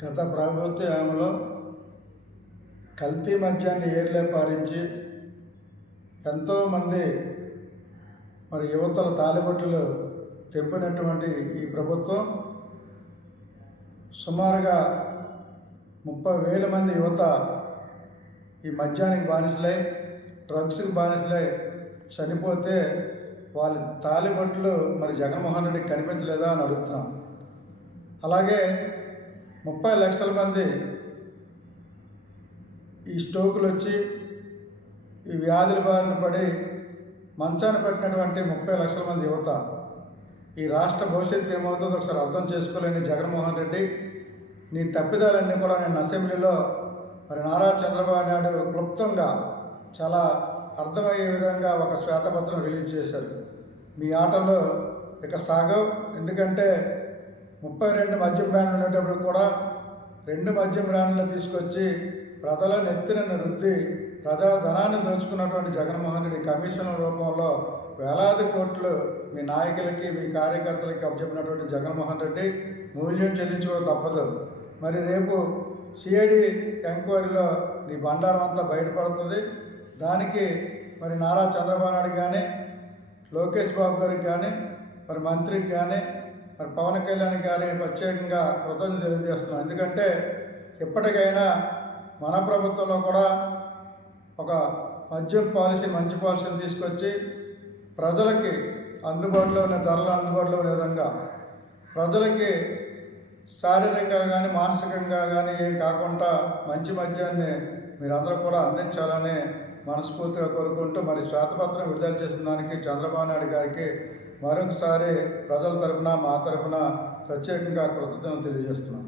గత ప్రభుత్వ హయాంలో కల్తీ మద్యాన్ని ఏర్లే పారించి ఎంతోమంది యువతల తాలిబొట్టులు తెంపినటువంటి ఈ ప్రభుత్వం సుమారుగా 30,000 మంది యువత ఈ మద్యానికి బానిసలై డ్రగ్స్కి బానిసలై చనిపోతే వాళ్ళ తాలిబొట్లు జగన్మోహన్ రెడ్డికి కనిపించలేదా అని అడుగుతున్నాం. అలాగే 30 లక్షల మంది ఈ స్ట్రోకులు వచ్చి ఈ వ్యాధుల బారిన పడి మంచాన పెట్టినటువంటి 30 లక్షల మంది యువత ఈ రాష్ట్ర భవిష్యత్తు ఏమవుతుందో ఒకసారి అర్థం చేసుకోలేని జగన్మోహన్ రెడ్డి, నీ తప్పిదాలన్నీ కూడా నేను అసెంబ్లీలో నారా చంద్రబాబు నాయుడు క్లుప్తంగా చాలా అర్థమయ్యే విధంగా ఒక శ్వేతపత్రం రిలీజ్ చేశారు. మీ ఆటలు ఇక సాగవు. ఎందుకంటే 32 మద్యం బ్రాండ్లు ఉండేటప్పుడు కూడా 2 మద్యం బ్రాండ్లు తీసుకొచ్చి ప్రజల నెత్తిన రుద్ది ప్రజాధనాన్ని దోచుకున్నటువంటి జగన్మోహన్ రెడ్డి కమిషన్ల రూపంలో వేలాది కోట్లు మీ నాయకులకి మీ కార్యకర్తలకి అప్పచెప్పినటువంటి జగన్మోహన్ రెడ్డి మూల్యం చెల్లించుకో తప్పదు. రేపు సిఐడి ఎంక్వైరీలో నీ బండారం అంతా బయటపడుతుంది. దానికి నారా చంద్రబాబు నాయుడు కానీ లోకేష్ బాబు గారికి కానీ మంత్రికి కానీ పవన్ కళ్యాణ్ గారి ప్రత్యేకంగా కృతజ్ఞతలు తెలియజేస్తున్నాం. ఎందుకంటే ఇప్పటికైనా మన ప్రభుత్వంలో కూడా ఒక మద్యం పాలసీ, మంచి పాలసీని తీసుకొచ్చి ప్రజలకి అందుబాటులో ఉన్న ధరలు అందుబాటులో ఉన్న విధంగా ప్రజలకి శారీరకంగా కానీ మానసికంగా కానీ ఏం కాకుండా మంచి మద్యాన్ని మీరందరూ కూడా అందించాలని మనస్ఫూర్తిగా కోరుకుంటూ శ్వేతపత్రం విడుదల చేసిన దానికి చంద్రబాబు నాయుడు గారికి మరొకసారి ప్రజల తరపున మా తరపున ప్రత్యేకంగా కృతజ్ఞతలు తెలియజేస్తున్నాం.